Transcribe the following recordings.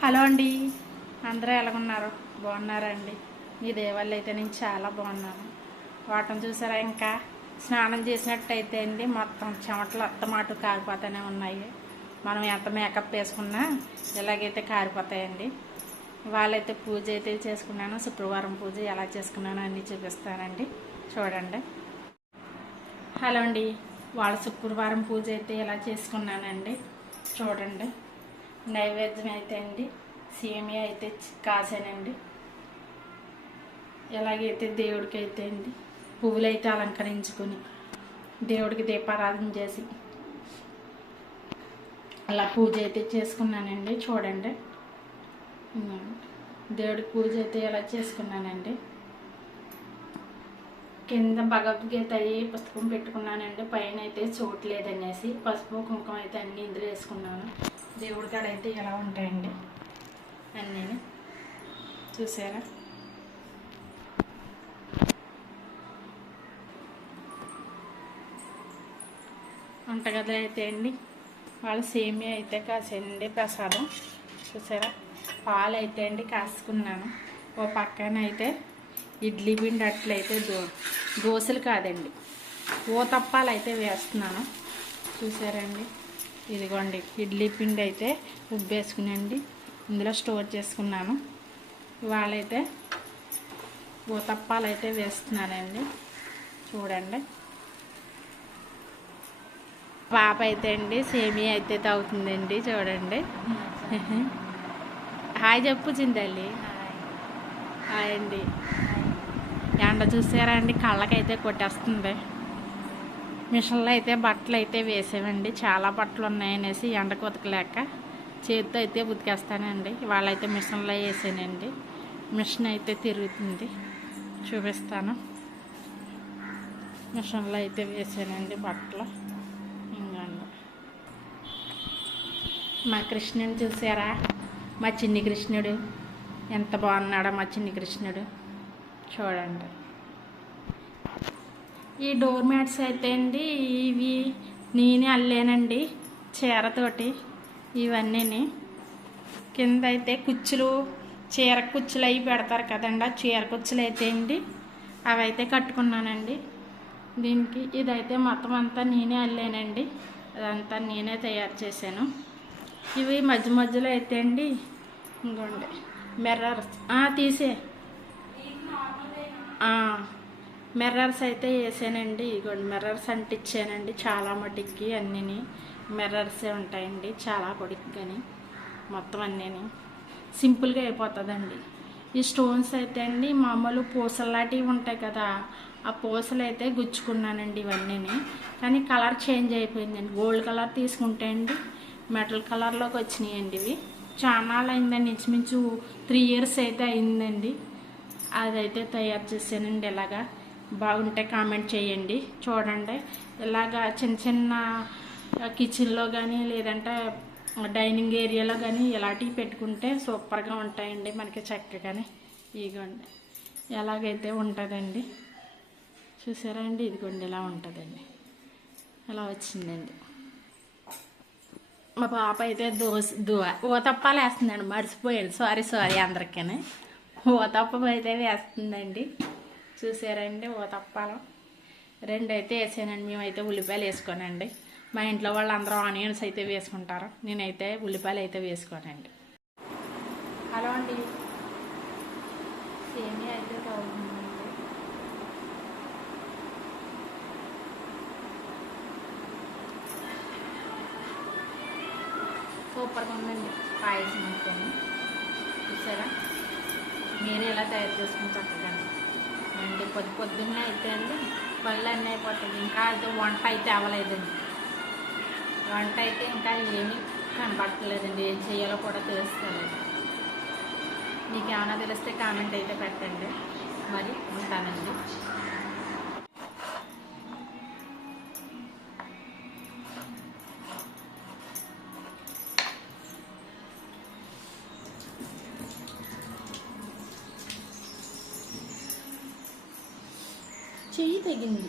Hello అండి, అందరూ ఎలాగున్నారు? బాగున్నారా అండి? మీ దేవాళ్ళు అయితే నేను చాలా బాగున్నాను. వాటం చూసారా? ఇంకా స్నానం చేసినట్టయితే అండి మొత్తం చెమటలు అత్తమాటు కారిపోతూనే ఉన్నాయి. మనం ఎంత మేకప్ వేసుకున్నా ఇలాగైతే కారిపోతాయండి. వాళ్ళైతే పూజ అయితే చేసుకున్నాను. శుక్రవారం పూజ ఎలా చేసుకున్నానో అన్నీ చూపిస్తానండి, చూడండి. హలో అండి, వాళ్ళ శుక్రవారం పూజ అయితే ఎలా చేసుకున్నానండి, చూడండి. నైవేద్యం అయితే అండి సేమియా అయితే కాసానండి. ఎలాగైతే దేవుడికి అయితే అండి పువ్వులు అయితే అలంకరించుకొని దేవుడికి దీపారాధన చేసి అలా పూజ అయితే చేసుకున్నానండి, చూడండి. దేవుడికి పూజ అయితే ఎలా చేసుకున్నానండి. కింద భగవద్గీత అయ్యి పుస్తకం పెట్టుకున్నానండి. పైన అయితే చూడలేదనేసి పసుపు కుంకుమ అయితే అన్నీ ఇందులో వేసుకున్నాను. దేవుడి కాడ అయితే ఎలా ఉంటాయండి అన్నీ చూసారా? వంటగదిలో అయితే అండి వాళ్ళ సేమియా అయితే కాసేనండి ప్రసాదం, చూసారా? పాలు అయితే అండి కాసుకున్నాను. ఓ పక్కన అయితే ఇడ్లీ పిండి అట్లయితే దోశలు కాదండి ఊతప్పాలు అయితే వేస్తున్నాను, చూసారండి. ఇదిగోండి ఇడ్లీ పిండి అయితే ఉబ్బేసుకునండి ఇందులో స్టోర్ చేసుకున్నాను. ఇవాళైతే ఊతప్పాలు అయితే వేస్తున్నానండి, చూడండి. పాప అయితే అండి సేమియా అయితే తాగుతుందండి, చూడండి. హాయ్ చెప్పు చింతల్లి. హాయ్ అండి. ఎండ చూసారా అండి, కళ్ళకైతే కొట్టేస్తుంది. మిషన్లో అయితే బట్టలు అయితే వేసామండి. చాలా బట్టలు ఉన్నాయనేసి ఎండకు ఉతకలేక చేతితో అయితే ఉతికేస్తానండి. వాళ్ళైతే మిషన్లో వేసానండి. మిషన్ అయితే తిరుగుతుంది, చూపిస్తాను. మిషన్లో అయితే వేసానండి బట్టలు. ఇంకండి మా కృష్ణుడు చూసారా? మా చిన్ని కృష్ణుడు ఎంత బాగున్నాడో, మా చిన్ని కృష్ణుడు, చూడండి. ఈ డోర్ మ్యాట్స్ అయితే అండి ఇవి నేనే అల్లానండి చీరతోటి. ఇవన్నీ కింద అయితే కుచ్చులు, చీర కుచ్చులు అవి పెడతారు కదండి, ఆ చీర కుచ్చులు అయితే అండి అవి అయితే కట్టుకున్నానండి దీనికి. ఇదైతే మొత్తం అంతా నేనే అల్లానండి, అదంతా నేనే తయారు చేశాను. ఇవి మధ్య మధ్యలో అయితే అండి ఇంకోండి మిర్రర్స్ తీసే మిర్రర్స్ అయితే వేసానండి. ఇగోండి మిర్రర్స్ అంటించానండి. చాలా మటుకి అన్నీ మిర్రర్సే ఉంటాయండి, చాలా పొడికి కానీ మొత్తం అన్నీ సింపుల్గా అయిపోతుందండి. ఈ స్టోన్స్ అయితే అండి మామూలు పూసలు లాంటివి ఉంటాయి కదా, ఆ పూసలు అయితే గుచ్చుకున్నానండి ఇవన్నీ. కానీ కలర్ చేంజ్ అయిపోయిందండి. గోల్డ్ కలర్ తీసుకుంటే అండి మెటల్ కలర్లోకి వచ్చినాయండి ఇవి. చాలా అయిందండి, ఇంచుమించు 3 years అయితే అయిందండి. అదైతే తయారు చేశానండి. ఇలాగా బాగుంటే కామెంట్ చేయండి, చూడండి. ఇలాగా చిన్న చిన్న కిచెన్లో కానీ లేదంటే డైనింగ్ ఏరియాలో కానీ ఇలాంటివి పెట్టుకుంటే సూపర్గా ఉంటాయండి మనకి చక్కగానే. ఇదిగోండి ఎలాగైతే ఉంటుందండి, చూసారా అండి? ఇదిగోండి ఇలా ఉంటుందండి, ఇలా వచ్చిందండి. మా పాప అయితే ఊతప్పాలు వేస్తుందండి. మర్చిపోయాడు, సారీ అందరికీ. ఊతప్పం అయితే వేస్తుందండి, చూసారండి. ఊతప్పాలు 2 అయితే వేసానండి. మేమైతే ఉల్లిపాయలు వేసుకోనండి. మా ఇంట్లో వాళ్ళందరూ ఆనియన్స్ అయితే వేసుకుంటారు, నేనైతే ఉల్లిపాయలు అయితే వేసుకోనండి. హలో అండి, సేమియా అయితే తాగుతుందండి. సూపర్గా ఉందండి పాయసం అయితే, చూసారా? మీరు ఎలా తయారు చేసుకుని చక్కగా అండి. పొద్దున్నే అయితే అండి పళ్ళు అన్నీ అయిపోతుంది. ఇంకా అది వంట అయితే అవ్వలేదండి. వంట అయితే ఇంకా ఏమీ కనపడలేదండి, ఏం చేయాలో కూడా తెలుస్తలేదు. మీకు ఏమైనా తెలిస్తే కామెంట్ అయితే పెట్టండి. మరి ఉంటానండి. చెయ్యి తెగింది.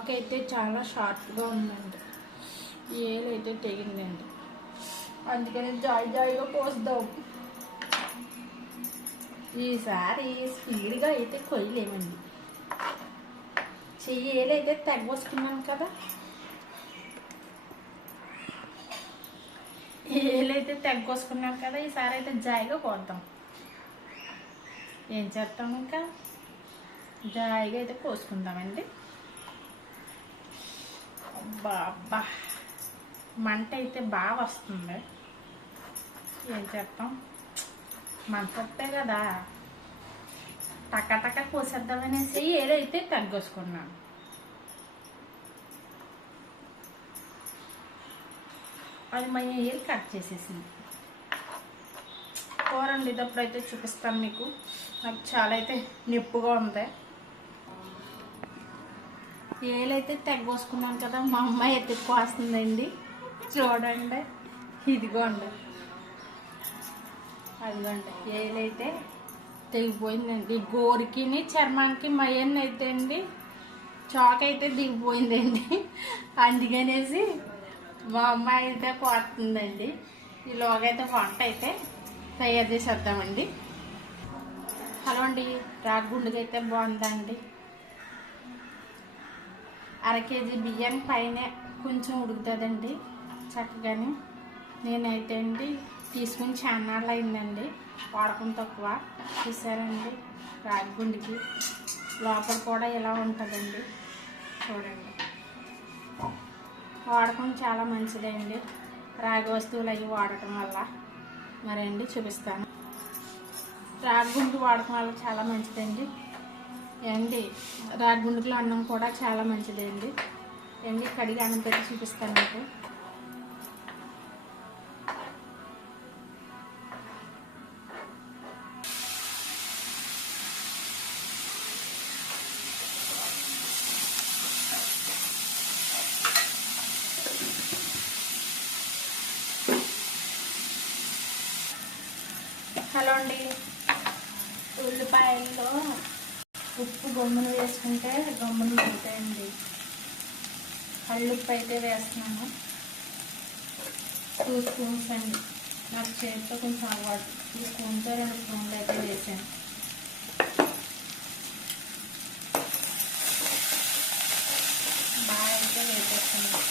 చాక్ అయితే చాలా షార్ప్గా ఉందండి. ఏలు అయితే తెగిందండి, అందుకని జాయిగా కోస్తాం. ఈసారి స్పీడ్గా అయితే కొయ్యలేమండి. చెయ్యి ఏలైతే తెగొసుకున్నాను కదా, ఏలైతే తెగొసుకున్నాను కదా, ఈసారి అయితే జాయిగా కోద్దాం. ఏం చేస్తాం, ఇంకా జాయిగా అయితే కోసుకుందామండి. అబ్బా అబ్బా మంట అయితే బాగా వస్తుంది. ఏం చేస్తాం, మంట వస్తే కదా టక్క కోసేద్దామనేసి ఏదైతే తగ్గొసుకున్నాను. అది మా ఏరు కట్ చేసేసింది. కూర వండేటప్పుడు అయితే చూపిస్తాను మీకు. నాకు చాలా అయితే నొప్పిగా ఉంది. ఏలైతే తెగ్గోసుకున్నాను కదా, మా అమ్మాయి ఎత్తుక్కోస్తుందండి. చూడండి, ఇదిగోండి, అదిగోండి, ఏలైతే తెగిపోయిందండి. గోరికి చర్మానికి మయన్ని అయితే అండి చాక్ అయితే దిగిపోయిందండి. అందుకనేసి మా అమ్మాయి అయితే పోతుందండి. ఈలోగైతే వంట అయితే తయారు చేసేద్దామండి. హలో అండి, రాగుండుగా అయితే బాగుందండి. అరకేజీ బియ్యానికి పైన కొంచెం ఉడుకుతుందండి చక్కగాని. నేనైతే అండి తీసుకుని చాన్నాళ్ళు అయిందండి, వాడకం తక్కువ. చూసారండి, రాగి గుండికి లోపల కూడా ఇలా ఉంటుందండి. చూడండి, వాడకం చాలా మంచిదండి. రాగి వస్తువులు అవి వాడటం వల్ల. మరండి చూపిస్తాను. రాగి గుండు వాడటం వల్ల చాలా మంచిదండి అండి. రాగి గుండుకులో అన్నం కూడా చాలా మంచిదండి అండి. కడిగి అన్నం పెట్టి చూపిస్తాను మీకు. హలో అండి, ఉల్లిపాయల్లో ఉప్పు గమ్మున వేసుకుంటే గమ్మున ఉంటాయండి. కళ్ళుప్పు అయితే వేస్తున్నాను 2 స్పూన్స్ అండి. నాకు చేతితో కొంచెం అలవాటు. 2 స్పూన్తో 2 స్పూన్లు అయితే వేసాను. బాగా అయితే వేసేస్తున్నాను.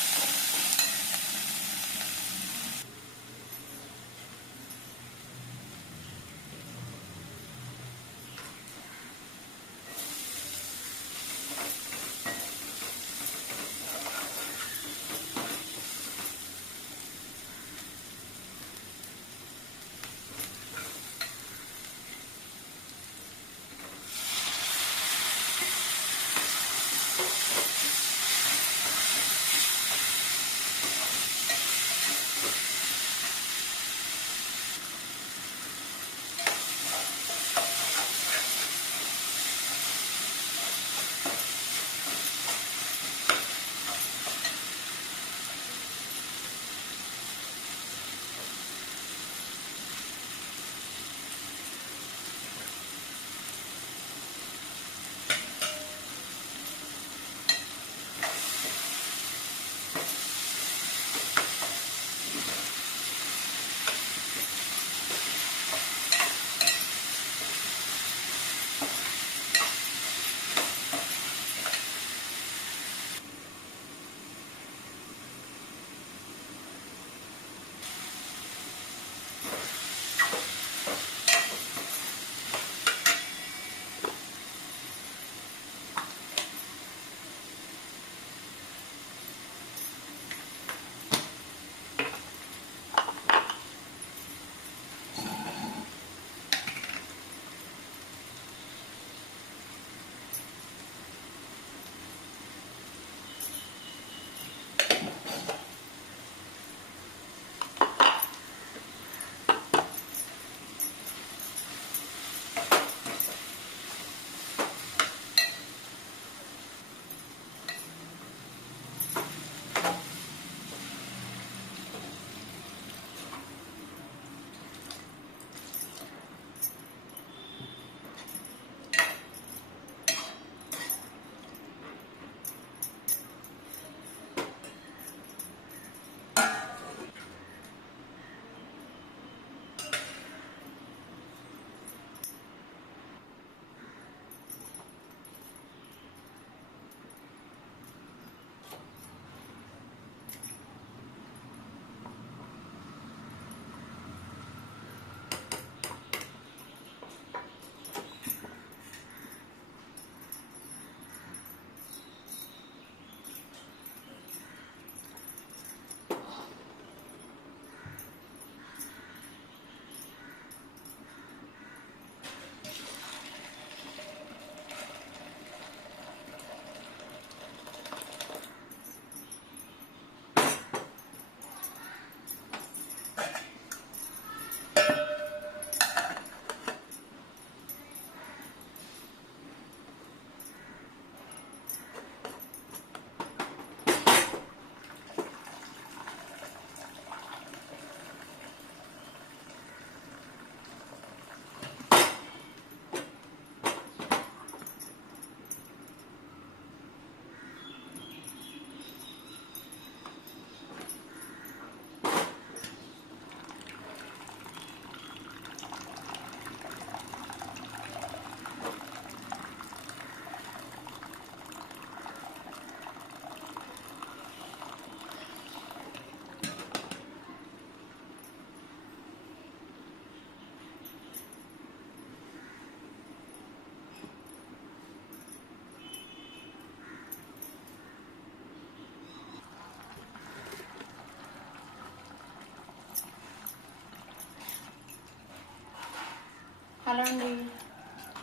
హలో అండి,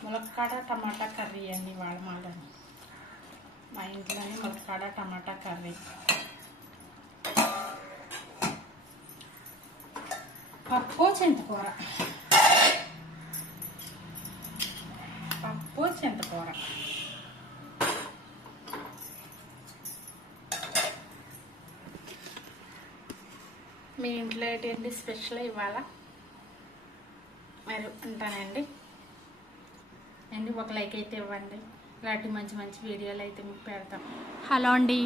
ములక్కాడ టమాటా కర్రీ అండి. వాడమాలని మా ఇంట్లోనే ములక్కాడ టమాటా కర్రీ. పప్పు చింతకూర, పప్పు చింతకూర. మీ ఇంట్లో ఏంటి స్పెషల్ ఇవాళ? మరి ఉంటానండి అండి. ఒక లైక్ అయితే ఇవ్వండి. ఇలాంటి మంచి మంచి వీడియోలు అయితే మీకు పెడతాం. హలో అండి,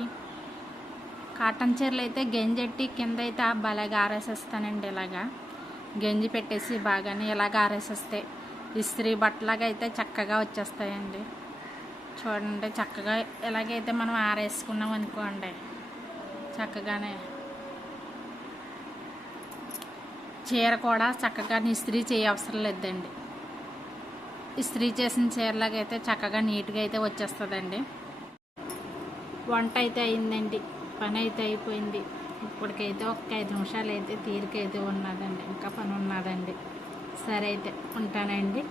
కాటన్ చీరలు అయితే గంజెట్టి కింద అయితే బాగా ఆరేసేస్తానండి. ఇలాగా గంజి పెట్టేసి బాగానే ఇలాగ ఆరేసేస్తే ఇస్త్రీ బట్టలాగా అయితే చక్కగా వచ్చేస్తాయండి. చూడండి, చక్కగా ఎలాగైతే మనం ఆరేసుకున్నాం అనుకోండి, చక్కగానే చీర కూడా చక్కగా ఇస్త్రీ చేయవసరం లేదండి. ఇస్త్రీ చేసిన చీరలాగా అయితే చక్కగా నీట్గా అయితే వచ్చేస్తుందండి. వంట అయితే అయిందండి, పని అయితే అయిపోయింది. ఇప్పటికైతే ఒక 5 నిమిషాలు అయితే తీరికైతే ఉన్నదండి, ఇంకా పని ఉన్నదండి. సరే అయితే ఉంటానండి.